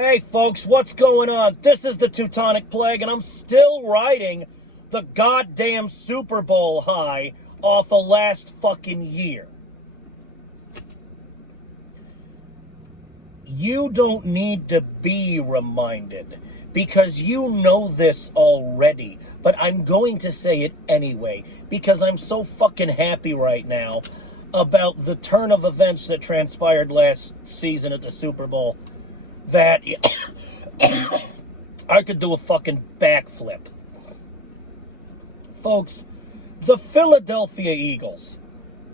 Hey folks, what's going on? This is the Teutonic Plague, and I'm still riding the goddamn Super Bowl high off of last fucking year. You don't need to be reminded, because you know this already, but I'm going to say it anyway, because I'm so fucking happy right now about the turn of events that transpired last season at the Super Bowl, that I could do a fucking backflip. Folks, the Philadelphia Eagles,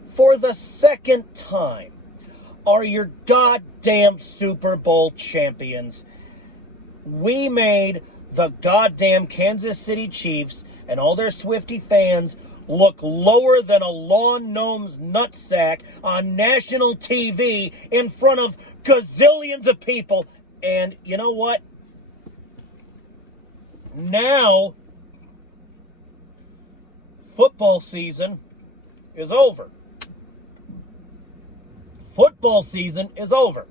for the second time, are your goddamn Super Bowl champions. We made the goddamn Kansas City Chiefs and all their Swiftie fans look lower than a lawn gnome's nutsack on national TV in front of gazillions of people. And you know what? Now, football season is over. Football season is over.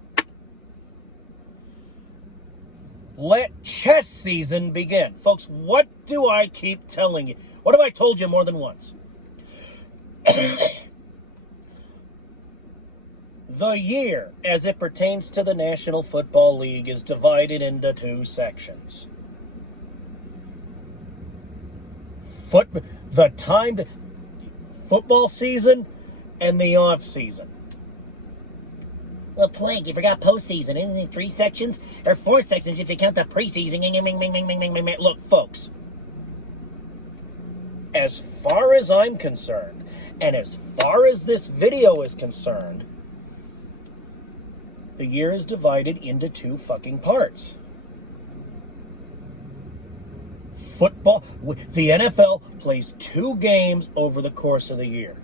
Let chess season begin. Folks, what do I keep telling you? What have I told you more than once? The year, as it pertains to the National Football League, is divided into two sections. The timed football season and the off season. Well, Plague, you forgot postseason. Isn't it 3 sections? Or 4 sections if you count the preseason. Look, folks. As far as I'm concerned, and as far as this video is concerned, the year is divided into two fucking parts. Football, the NFL plays 2 games over the course of the year.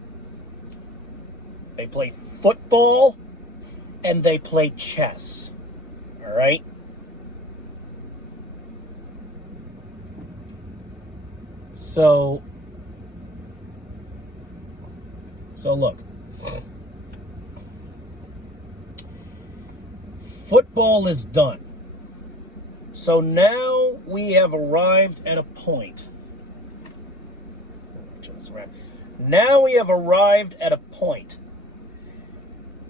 They play football and they play chess. All right? So look. Football is done. So now we have arrived at a point. Now we have arrived at a point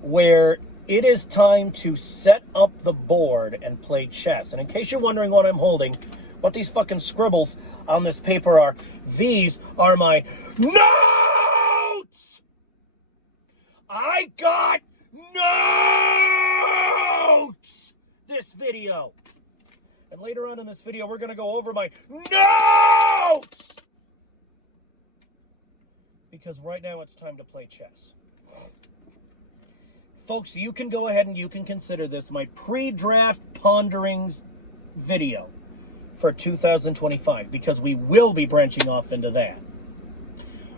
where it is time to set up the board and play chess. And in case you're wondering what I'm holding, what these fucking scribbles on this paper are, these are my notes! I got notes this video. And later on in this video, we're going to go over my notes! Because right now it's time to play chess. Folks, you can go ahead and you can consider this my pre-draft ponderings video for 2025, because we will be branching off into that.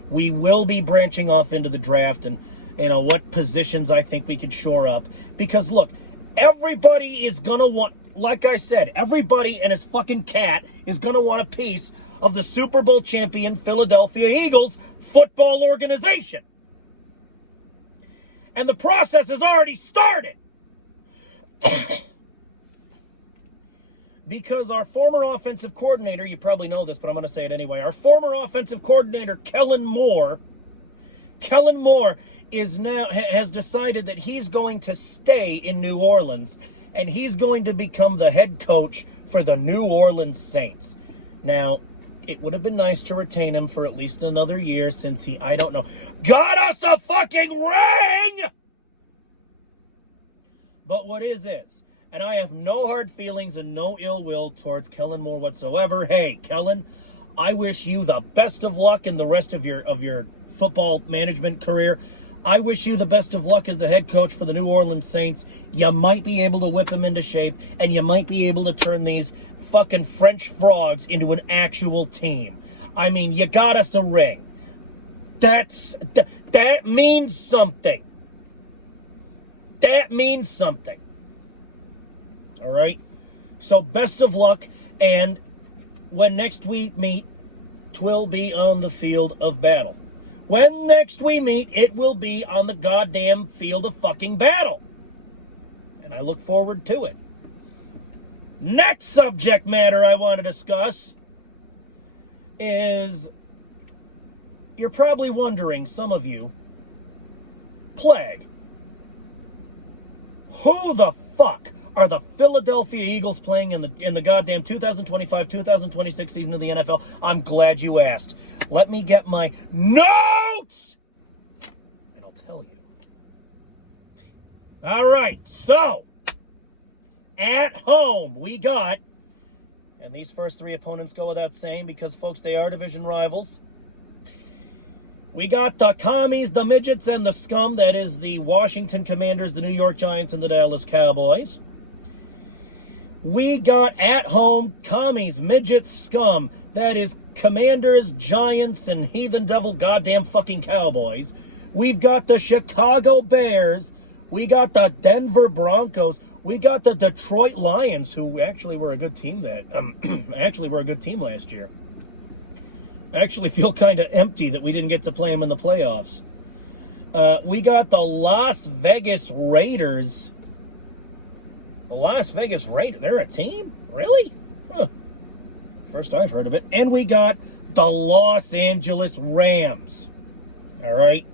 We will be branching off into the draft and, you know, what positions I think we could shore up. Because, look, everybody is going to want, like I said, everybody and his fucking cat is going to want a piece of the Super Bowl champion Philadelphia Eagles football organization. And the process has already started. Because our former offensive coordinator, you probably know this, but I'm going to say it anyway. Our former offensive coordinator, Kellen Moore is now has decided that he's going to stay in New Orleans, and he's going to become the head coach for the New Orleans Saints. Now, it would have been nice to retain him for at least another year, since he, I don't know, got us a fucking ring! But what is. And I have no hard feelings and no ill will towards Kellen Moore whatsoever. Hey, Kellen, I wish you the best of luck in the rest of your football management career. I wish you the best of luck as the head coach for the New Orleans Saints. You might be able to whip him into shape, and you might be able to turn these fucking French frogs into an actual team. I mean, you got us a ring. That means something. That means something. All right? So best of luck, and when next we meet, 'twill be on the field of battle. When next we meet, it will be on the goddamn field of fucking battle. And I look forward to it. Next subject matter I want to discuss is, you're probably wondering, some of you, Plague, who the fuck are the Philadelphia Eagles playing in the goddamn 2025-2026 season of the NFL? I'm glad you asked. Let me get my notes, and I'll tell you. All right, so at home we got, and these first three opponents go without saying because, folks, they are division rivals. We got the commies, the midgets, and the scum. That is the Washington Commanders, the New York Giants, and the Dallas Cowboys. We got at home commies, midgets, scum. That is Commanders, Giants, and heathen devil goddamn fucking Cowboys. We've got the Chicago Bears. We got the Denver Broncos. We got the Detroit Lions, who actually were a good team last year. I actually feel kind of empty that we didn't get to play them in the playoffs. We got the Las Vegas Raiders. The Las Vegas Raiders, they're a team? Really? Huh. First I've heard of it. And we got the Los Angeles Rams. All right?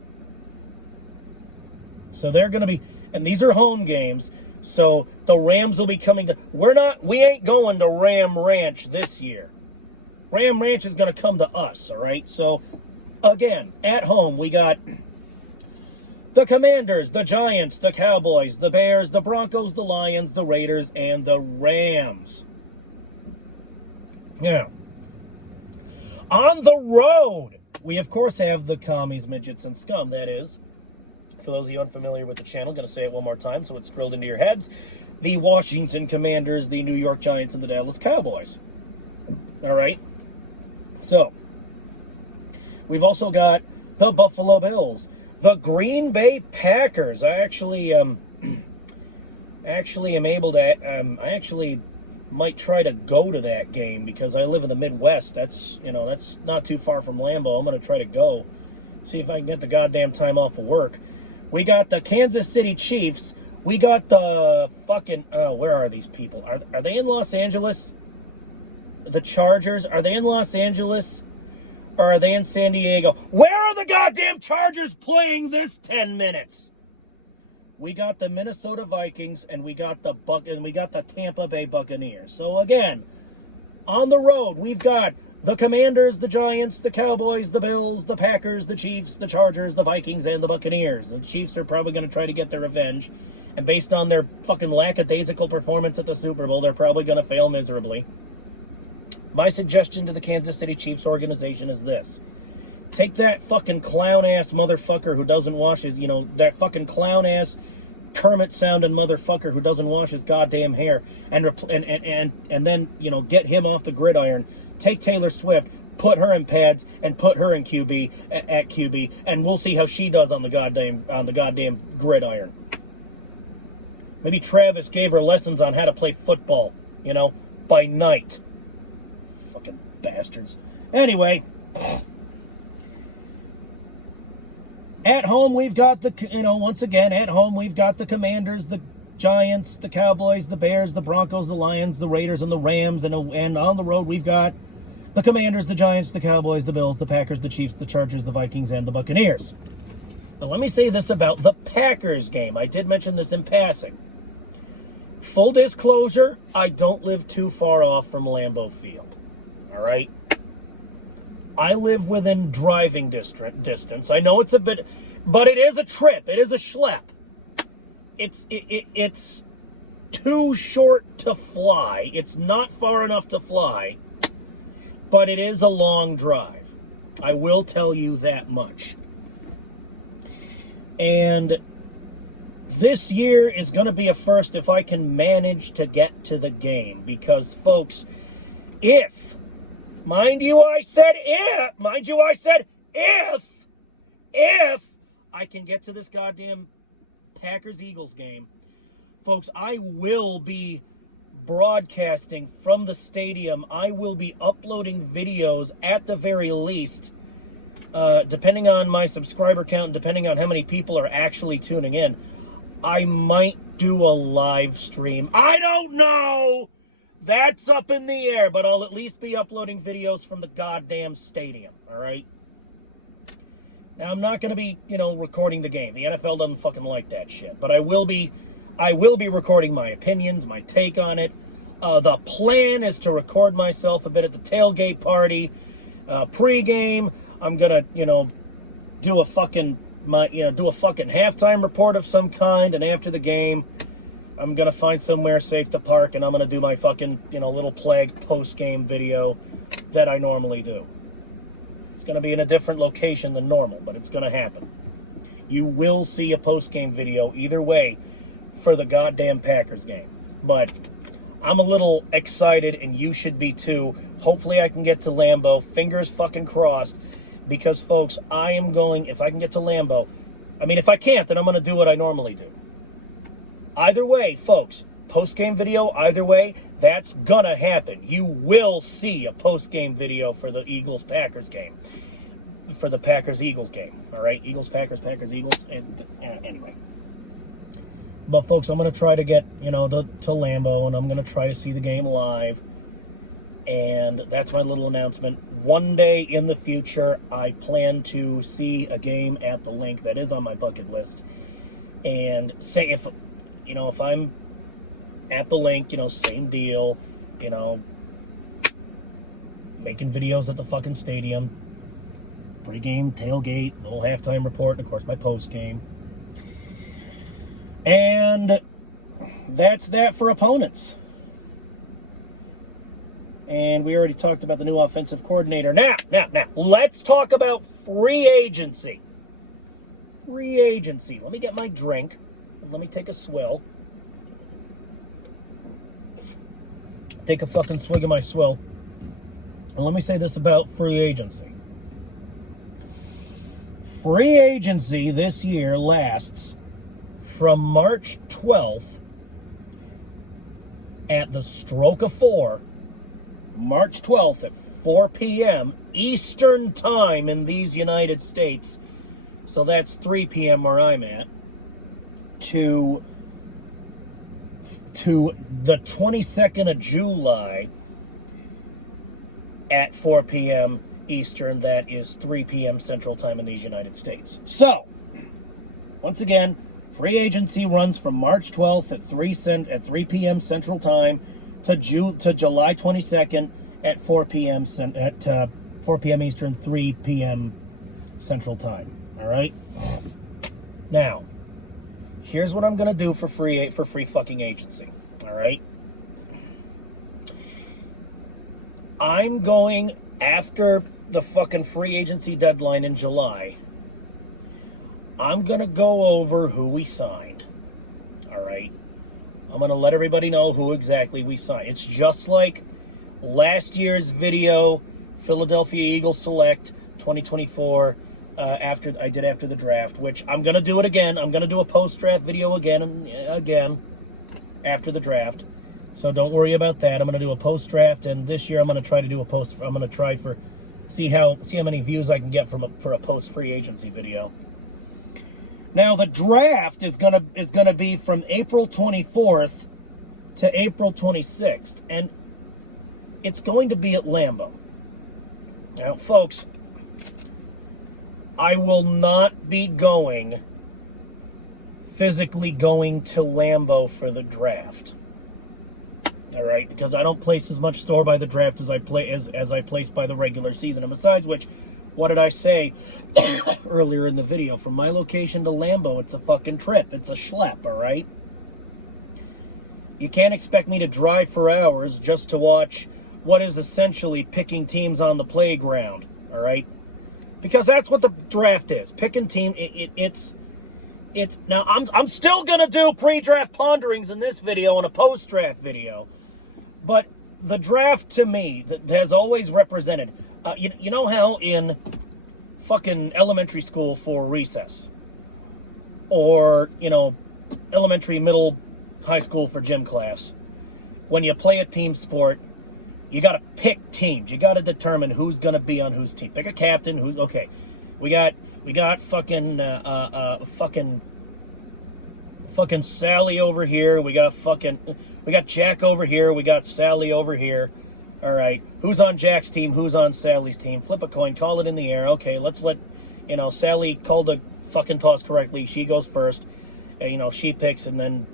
So they're going to be, and these are home games, so the Rams will be coming to, we ain't going to Ram Ranch this year. Ram Ranch is going to come to us, all right? So, again, at home, we got the Commanders, the Giants, the Cowboys, the Bears, the Broncos, the Lions, the Raiders, and the Rams. Now, on the road, we, of course, have the commies, midgets, and scum. That is, for those of you unfamiliar with the channel, going to say it one more time so it's drilled into your heads, the Washington Commanders, the New York Giants, and the Dallas Cowboys. All right? So, we've also got the Buffalo Bills, the Green Bay Packers. I actually am able to, I actually might try to go to that game because I live in the Midwest. That's not too far from Lambeau. I'm going to try to go, see if I can get the goddamn time off of work. We got the Kansas City Chiefs. We got the fucking, where are these people? Are they in Los Angeles? The Chargers, are they in Los Angeles? Or are they in San Diego? Where are the goddamn Chargers playing this 10 minutes? We got the Minnesota Vikings, and we got the Tampa Bay Buccaneers. So again, on the road, we've got the Commanders, the Giants, the Cowboys, the Bills, the Packers, the Chiefs, the Chargers, the Vikings, and the Buccaneers. The Chiefs are probably going to try to get their revenge. And based on their fucking lackadaisical performance at the Super Bowl, they're probably going to fail miserably. My suggestion to the Kansas City Chiefs organization is this. Take that fucking clown-ass motherfucker who doesn't wash his, that fucking clown-ass Kermit-sounding motherfucker who doesn't wash his goddamn hair, and then, get him off the gridiron. Take Taylor Swift, put her in pads, and put her in QB, at QB, and we'll see how she does on the goddamn gridiron. Maybe Travis gave her lessons on how to play football, by night. Fucking bastards. Anyway, at home we've got once again, at home we've got the Commanders, the Giants, the Cowboys, the Bears, the Broncos, the Lions, the Raiders, and the Rams, and on the road we've got the Commanders, the Giants, the Cowboys, the Bills, the Packers, the Chiefs, the Chargers, the Vikings, and the Buccaneers. Now let me say this about the Packers game. I did mention this in passing. Full disclosure, I don't live too far off from Lambeau Field. All right? I live within driving distance. I know it's a bit, but it is a trip. It is a schlep. It's too short to fly. It's not far enough to fly, but it is a long drive. I will tell you that much. And this year is going to be a first if I can manage to get to the game. Because, folks, mind you I said if I can get to this goddamn Packers-Eagles game, folks, I will be broadcasting from the stadium. I will be uploading videos at the very least, depending on my subscriber count, depending on how many people are actually tuning in. I might do a live stream. I don't know. That's up in the air, but I'll at least be uploading videos from the goddamn stadium, all right? Now, I'm not going to be, recording the game. The NFL doesn't fucking like that shit. But I will be recording my opinions, my take on it. The plan is to record myself a bit at the tailgate party, pregame. I'm going to, do a fucking halftime report of some kind, and after the game, I'm going to find somewhere safe to park, and I'm going to do my fucking, little plague post-game video that I normally do. It's going to be in a different location than normal, but it's going to happen. You will see a post-game video either way for the goddamn Packers game. But I'm a little excited, and you should be too. Hopefully I can get to Lambeau. Fingers fucking crossed. Because, folks, I am going, if I can get to Lambeau, if I can't, then I'm going to do what I normally do. Either way, folks, post-game video, either way, that's gonna happen. You will see a post-game video for the Eagles-Packers game. For the Packers-Eagles game. All right? Eagles-Packers, Packers-Eagles. Anyway. But, folks, I'm going to try to get, to Lambeau, and I'm going to try to see the game live. And that's my little announcement. One day in the future, I plan to see a game at the Link. That is on my bucket list. And say if I'm at the Link, same deal, making videos at the fucking stadium, pre-game, tailgate, little halftime report, and of course my post-game. And that's that for opponents. And we already talked about the new offensive coordinator. Now, let's talk about free agency. Free agency. Let me get my drink. Let me take a swill. Take a fucking swig of my swill. And let me say this about free agency. Free agency this year lasts from March 12th at the stroke of 4, March 12th at 4 p.m. Eastern Time in these United States. So that's 3 p.m. where I'm at. To the 22nd of July at 4 p.m. Eastern. That is 3 p.m. Central Time in these United States. So, once again, free agency runs from March 12th at 3 p.m. Central Time to July 22nd at 4 p.m. 4 p.m. Eastern, 3 p.m. Central Time. All right? Now, here's what I'm going to do for free fucking agency. All right? I'm going, after the fucking free agency deadline in July, I'm going to go over who we signed. All right? I'm going to let everybody know who exactly we signed. It's just like last year's video, Philadelphia Eagles Select 2024, after the draft, which I'm going to do it again. I'm going to do a post-draft video again after the draft. So don't worry about that. I'm going to do a post-draft, and this year I'm going to try to do I'm going to try see how many views I can get for a post-free agency video. Now, the draft is gonna be from April 24th to April 26th, and it's going to be at Lambeau. Now, folks, I will not be physically going to Lambeau for the draft. All right, because I don't place as much store by the draft as I place by the regular season. And besides which, what did I say earlier in the video? From my location to Lambeau, it's a fucking trip. It's a schlep, all right? You can't expect me to drive for hours just to watch what is essentially picking teams on the playground, all right? Because that's what the draft is. Picking team, it's now I'm still gonna do pre-draft ponderings in this video and a post-draft video, but the draft to me that has always represented. You know how in fucking elementary school for recess, or elementary, middle, high school for gym class, when you play a team sport, you got to pick teams. You got to determine who's going to be on whose team. Pick a captain. Who's okay. We got fucking fucking Sally over here. We got Jack over here. We got Sally over here. All right. Who's on Jack's team? Who's on Sally's team? Flip a coin. Call it in the air. Okay, let's let, Sally called a fucking toss correctly. She goes first. And, she picks, and then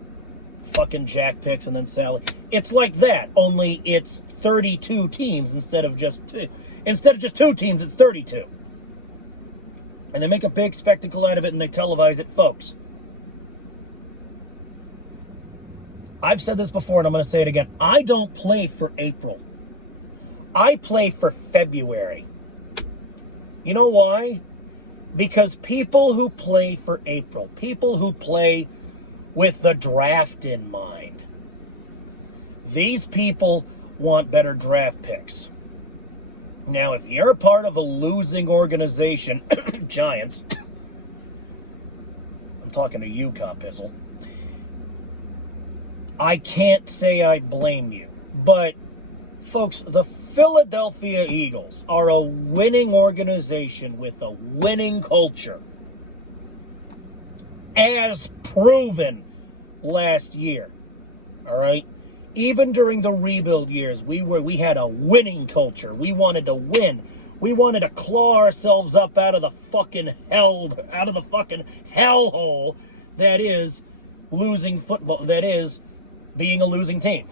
fucking Jack picks, and then Sally. It's like that, only it's 32 teams instead of just 2. Instead of just 2 teams, it's 32. And they make a big spectacle out of it, and they televise it, folks. I've said this before, and I'm going to say it again. I don't play for April. I play for February. You know why? Because people who play for April, people who play with the draft in mind, these people want better draft picks. Now, if you're a part of a losing organization, Giants, I'm talking to you, Copizzle, I can't say I blame you. But, folks, the Philadelphia Eagles are a winning organization with a winning culture, as proven last year. All right? Even during the rebuild years, we had a winning culture. We wanted to win. We wanted to claw ourselves up out of the fucking hellhole that is losing football, that is being a losing team.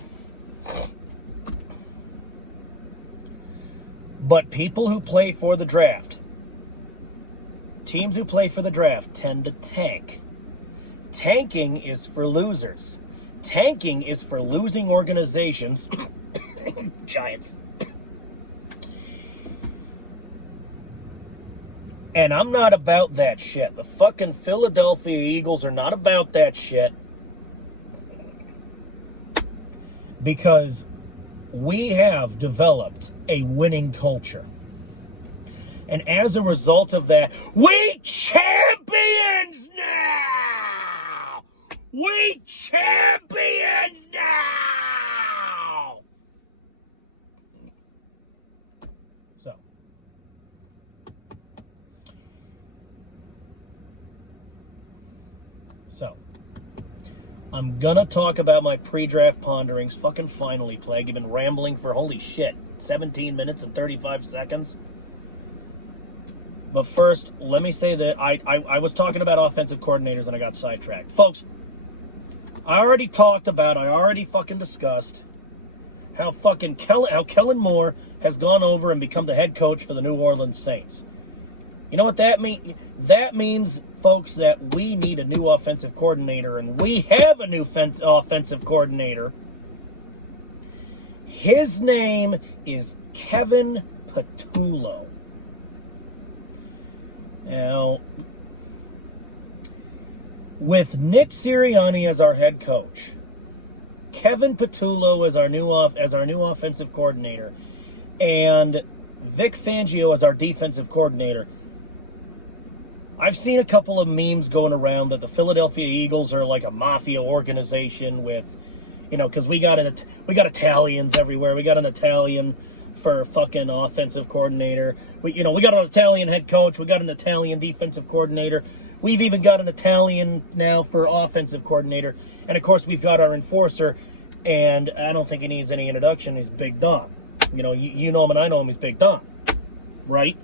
But people who play for the draft, teams who play for the draft tend to tank. Tanking is for losers. Tanking is for losing organizations. Giants. And I'm not about that shit. The fucking Philadelphia Eagles are not about that shit. Because we have developed a winning culture. And as a result of that, we champions now! We champions now! So, I'm gonna talk about my pre-draft ponderings. Fucking finally, Plague. You've been rambling for, holy shit, 17 minutes and 35 seconds. But first, let me say that I was talking about offensive coordinators and I got sidetracked. Folks, I already fucking discussed how Kellen Moore has gone over and become the head coach for the New Orleans Saints. You know what that means? That means, folks, that we need a new offensive coordinator, and we have a new offensive coordinator. His name is Kevin Patullo. Now, with Nick Sirianni as our head coach, Kevin Patullo as our new offensive coordinator, and Vic Fangio as our defensive coordinator, I've seen a couple of memes going around that the Philadelphia Eagles are like a mafia organization with, because we got Italians everywhere. We got an Italian for fucking offensive coordinator. We got an Italian head coach. We got an Italian defensive coordinator. We've even got an Italian now for offensive coordinator. And of course, we've got our enforcer, and I don't think he needs any introduction. He's Big Don. You know him and I know him. He's Big Don, right?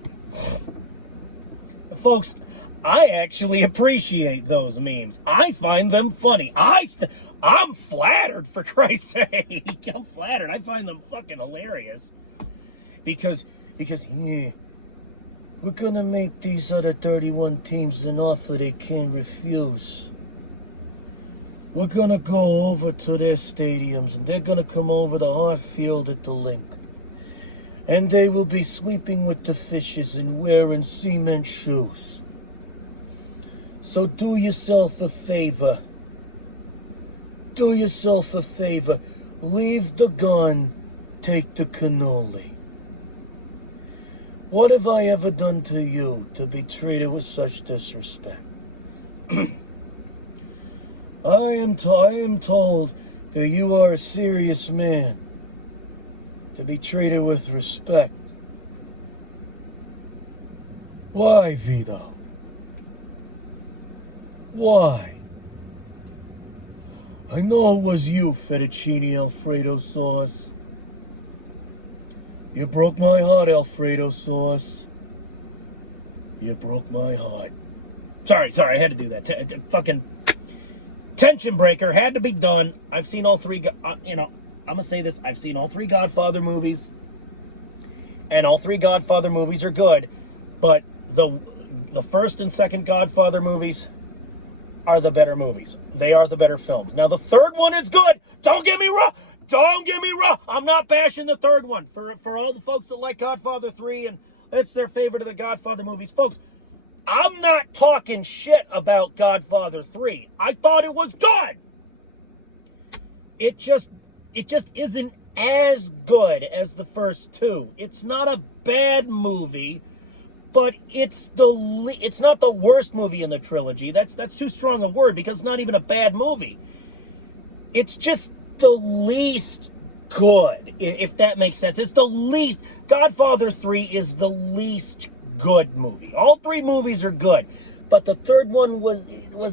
Folks, I actually appreciate those memes. I find them funny. I'm flattered, for Christ's sake. I'm flattered. I find them fucking hilarious. Because yeah, we're gonna make these other 31 teams an offer they can't refuse. We're gonna go over to their stadiums, and they're gonna come over to our field at the Link. And they will be sleeping with the fishes and wearing cement shoes. So do yourself a favor. Do yourself a favor. Leave the gun, take the cannoli. What have I ever done to you to be treated with such disrespect? I am told that you are a serious man, to be treated with respect. Why, Vito? Why? I know it was you, fettuccine Alfredo sauce. You broke my heart, Alfredo sauce. You broke my heart. Sorry, I had to do that. Fucking tension breaker had to be done. I've seen all three, I'm gonna say this, I've seen all three Godfather movies, and all three Godfather movies are good, but the first and second Godfather movies are the better movies. They are the better films. Now, the third one is good. Don't get me wrong. I'm not bashing the third one. For all the folks that like Godfather 3 and it's their favorite of the Godfather movies. Folks, I'm not talking shit about Godfather 3. I thought it was good. It just isn't as good as the first two. It's not a bad movie, but it's not the worst movie in the trilogy. That's too strong a word because it's not even a bad movie. It's just the least good, if that makes sense. It's the least. Godfather 3 is the least good movie. All three movies are good, but the third one was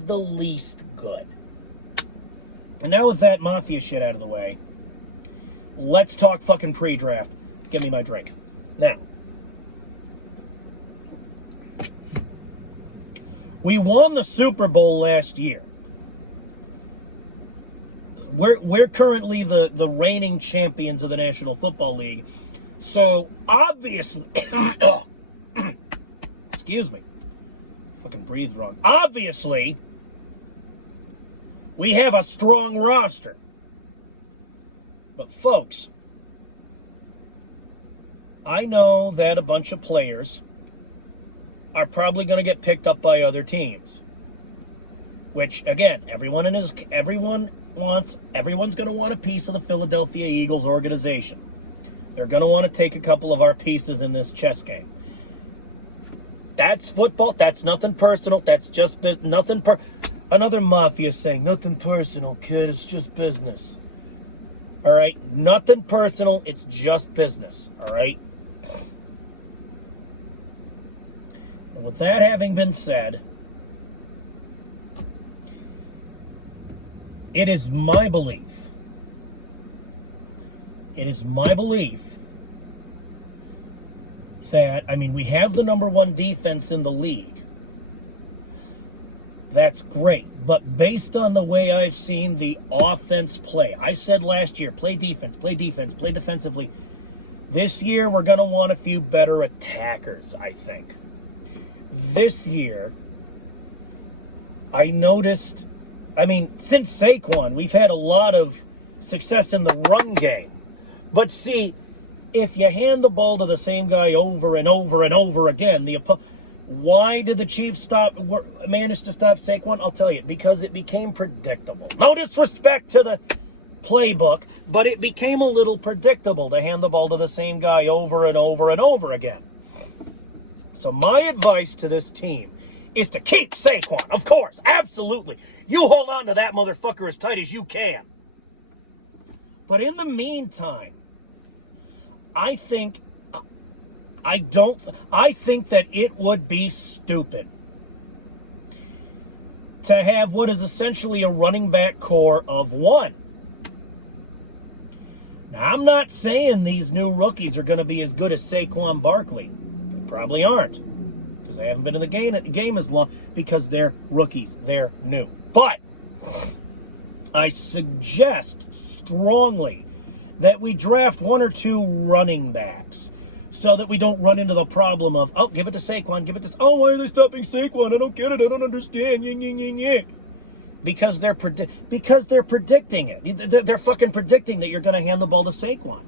the least good. And now with that mafia shit out of the way, let's talk fucking pre-draft. Give me my drink. Now, we won the Super Bowl last year. We're currently the reigning champions of the National Football League. So, obviously, excuse me, fucking breathed wrong. Obviously, we have a strong roster. But folks, I know that a bunch of players are probably going to get picked up by other teams. Which, again, everyone's going to want a piece of the Philadelphia Eagles organization. They're going to want to take a couple of our pieces in this chess game. That's football. That's nothing personal. That's just nothing another mafia saying, nothing personal, kid. It's just business. All right? Nothing personal. It's just business. All right? And with that having been said, it is my belief that, we have the number one defense in the league. That's great. But based on the way I've seen the offense play, I said last year, play defense, play defensively. This year, we're going to want a few better attackers, I think. This year, I noticed, since Saquon, we've had a lot of success in the run game. But see, if you hand the ball to the same guy over and over and over again, why did the Chiefs manage to stop Saquon? I'll tell you, because it became predictable. No disrespect to the playbook, but it became a little predictable to hand the ball to the same guy over and over and over again. So my advice to this team is to keep Saquon, of course, absolutely. You hold on to that motherfucker as tight as you can. But in the meantime, I think that it would be stupid to have what is essentially a running back core of one. Now, I'm not saying these new rookies are going to be as good as Saquon Barkley. They probably aren't, because they haven't been in the game as long, because they're rookies. They're new. But I suggest strongly that we draft one or two running backs so that we don't run into the problem of, oh, give it to Saquon, give it to, oh, why are they stopping Saquon? I don't get it. I don't understand. Because they're predicting it. They're fucking predicting that you're going to hand the ball to Saquon.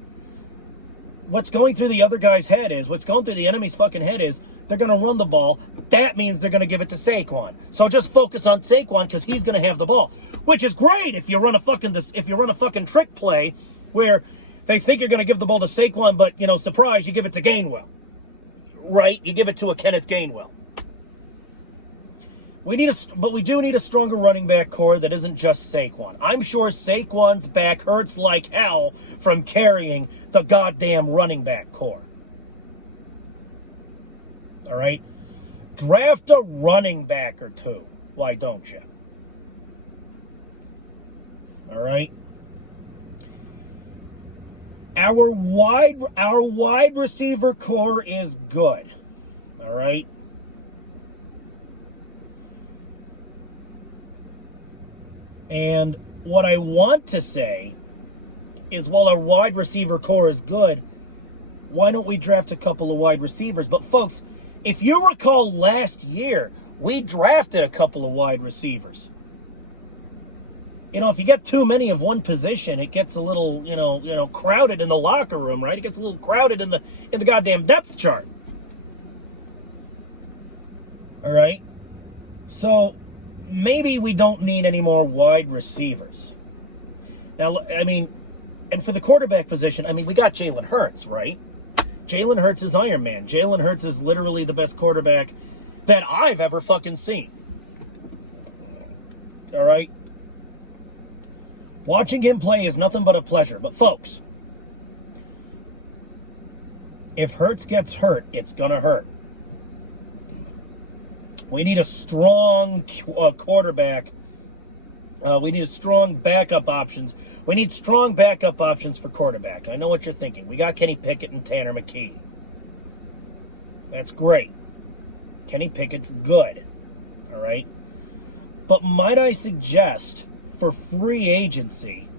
What's going through the other guy's head is, what's going through the enemy's fucking head is, they're going to run the ball. That means they're going to give it to Saquon. So just focus on Saquon because he's going to have the ball, which is great if you run a fucking trick play where they think you're going to give the ball to Saquon, but, surprise, you give it to Gainwell. Right? You give it to a Kenneth Gainwell. But we do need a stronger running back core that isn't just Saquon. I'm sure Saquon's back hurts like hell from carrying the goddamn running back core. All right? Draft a running back or two. Why don't you? All right. Our wide receiver core is good. All right. And what I want to say is, while our wide receiver core is good, why don't we draft a couple of wide receivers? But folks, if you recall last year, we drafted a couple of wide receivers. You know, if you get too many of one position, it gets a little, crowded in the locker room, right? It gets a little crowded in the goddamn depth chart. All right? So maybe we don't need any more wide receivers. Now, I mean, and for the quarterback position, I mean, we got Jalen Hurts, right? Jalen Hurts is Iron Man. Jalen Hurts is literally the best quarterback that I've ever fucking seen. All right? Watching him play is nothing but a pleasure. But folks, if Hurts gets hurt, it's going to hurt. We need a strong quarterback. We need a strong backup options. We need strong backup options for quarterback. I know what you're thinking. We got Kenny Pickett and Tanner McKee. That's great. Kenny Pickett's good. All right? But might I suggest, for free agency,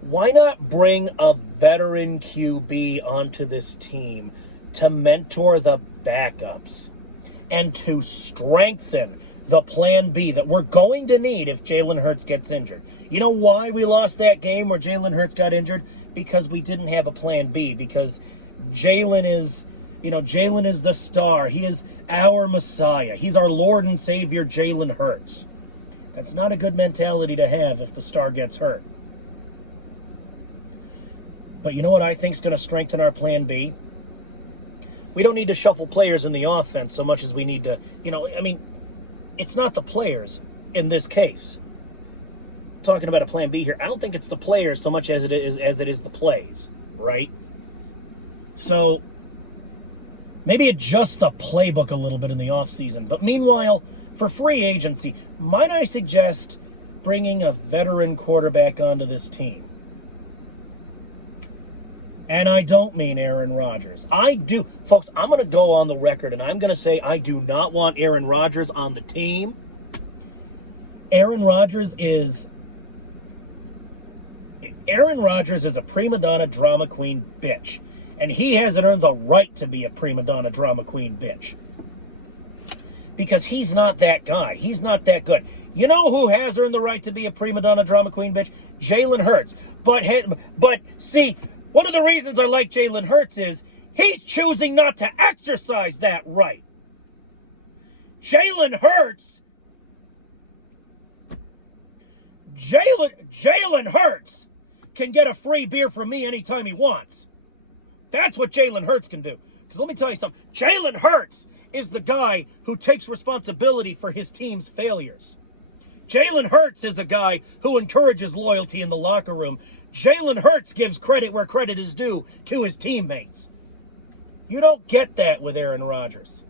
why not bring a veteran QB onto this team to mentor the backups and to strengthen the plan B that we're going to need if Jalen Hurts gets injured? You know why we lost that game where Jalen Hurts got injured? Because we didn't have a plan B, because Jalen is the star. He is our Messiah. He's our Lord and Savior, Jalen Hurts. That's not a good mentality to have if the star gets hurt. But you know what I think is going to strengthen our plan B? We don't need to shuffle players in the offense so much as we need to, it's not the players in this case. Talking about a plan B here, I don't think it's the players so much as it is the plays, right? So maybe adjust the playbook a little bit in the offseason. But meanwhile, for free agency, might I suggest bringing a veteran quarterback onto this team? And I don't mean Aaron Rodgers. I do. Folks, I'm going to go on the record and I'm going to say I do not want Aaron Rodgers on the team. Aaron Rodgers is a prima donna drama queen bitch. And he hasn't earned the right to be a prima donna drama queen bitch. Because he's not that guy. He's not that good. You know who has earned the right to be a prima donna drama queen bitch? Jalen Hurts. But see, one of the reasons I like Jalen Hurts is he's choosing not to exercise that right. Jalen Hurts can get a free beer from me anytime he wants. That's what Jalen Hurts can do. Because let me tell you something. Jalen Hurts is the guy who takes responsibility for his team's failures. Jalen Hurts is a guy who encourages loyalty in the locker room. Jalen Hurts gives credit where credit is due to his teammates. You don't get that with Aaron Rodgers.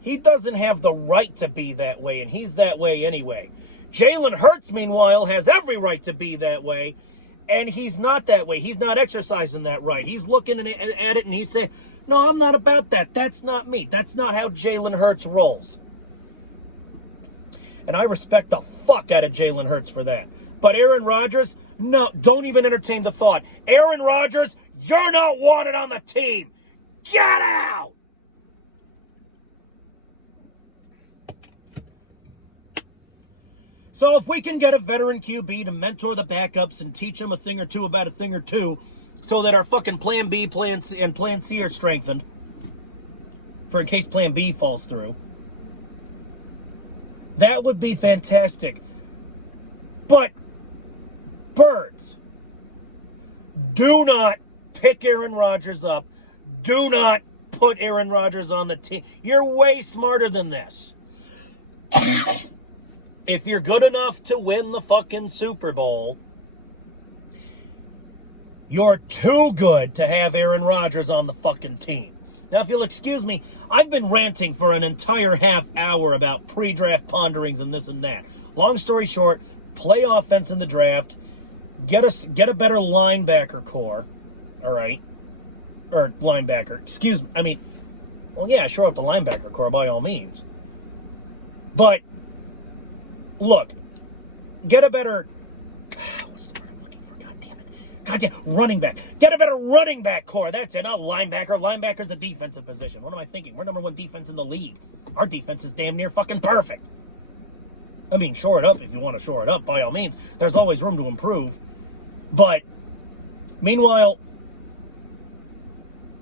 He doesn't have the right to be that way, and he's that way anyway. Jalen Hurts, meanwhile, has every right to be that way, and he's not that way. He's not exercising that right. He's looking at it and he's saying, no, I'm not about that. That's not me. That's not how Jalen Hurts rolls. And I respect the fuck out of Jalen Hurts for that. But Aaron Rodgers, no, don't even entertain the thought. Aaron Rodgers, you're not wanted on the team. Get out! So if we can get a veteran QB to mentor the backups and teach them a thing or two about a thing or two so that our fucking plan B, plan C, and plan C are strengthened for in case plan B falls through, that would be fantastic. But, birds, do not pick Aaron Rodgers up. Do not put Aaron Rodgers on the team. You're way smarter than this. If you're good enough to win the fucking Super Bowl, you're too good to have Aaron Rodgers on the fucking team. Now, if you'll excuse me, I've been ranting for an entire half hour about pre-draft ponderings and this and that. Long story short, play offense in the draft, get a better linebacker core, all right? Or linebacker, excuse me. I mean, well, yeah, shore up the linebacker core by all means. But, look, get a better... What's the word I'm looking for? God damn it. Goddamn, running back. Get a better running back core. That's it. Not linebacker. Linebacker's a defensive position. What am I thinking? We're number 1 defense in the league. Our defense is damn near fucking perfect. I mean, shore it up if you want to shore it up, by all means. There's always room to improve. But, meanwhile,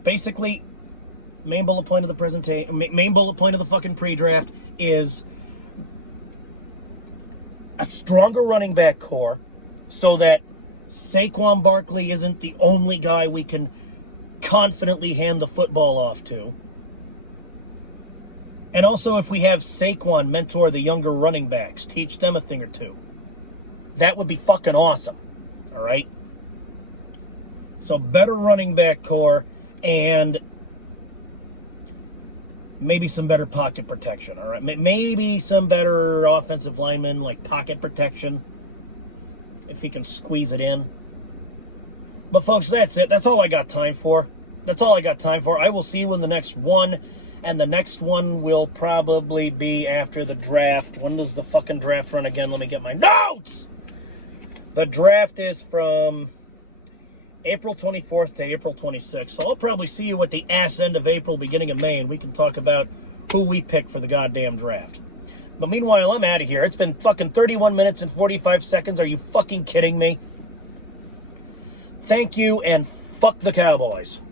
basically, main bullet point of the presentation, main bullet point of the fucking pre-draft is a stronger running back core so that Saquon Barkley isn't the only guy we can confidently hand the football off to. And also, if we have Saquon mentor the younger running backs, teach them a thing or two. That would be fucking awesome. All right? So, better running back core and maybe some better pocket protection. All right? Maybe some better offensive linemen, like pocket protection, if he can squeeze it in. But, folks, that's it. That's all I got time for. That's all I got time for. I will see you in the next one. And the next one will probably be after the draft. When does the fucking draft run again? Let me get my notes! The draft is from April 24th to April 26th. So I'll probably see you at the ass end of April, beginning of May, and we can talk about who we pick for the goddamn draft. But meanwhile, I'm out of here. It's been fucking 31 minutes and 45 seconds. Are you fucking kidding me? Thank you, and fuck the Cowboys.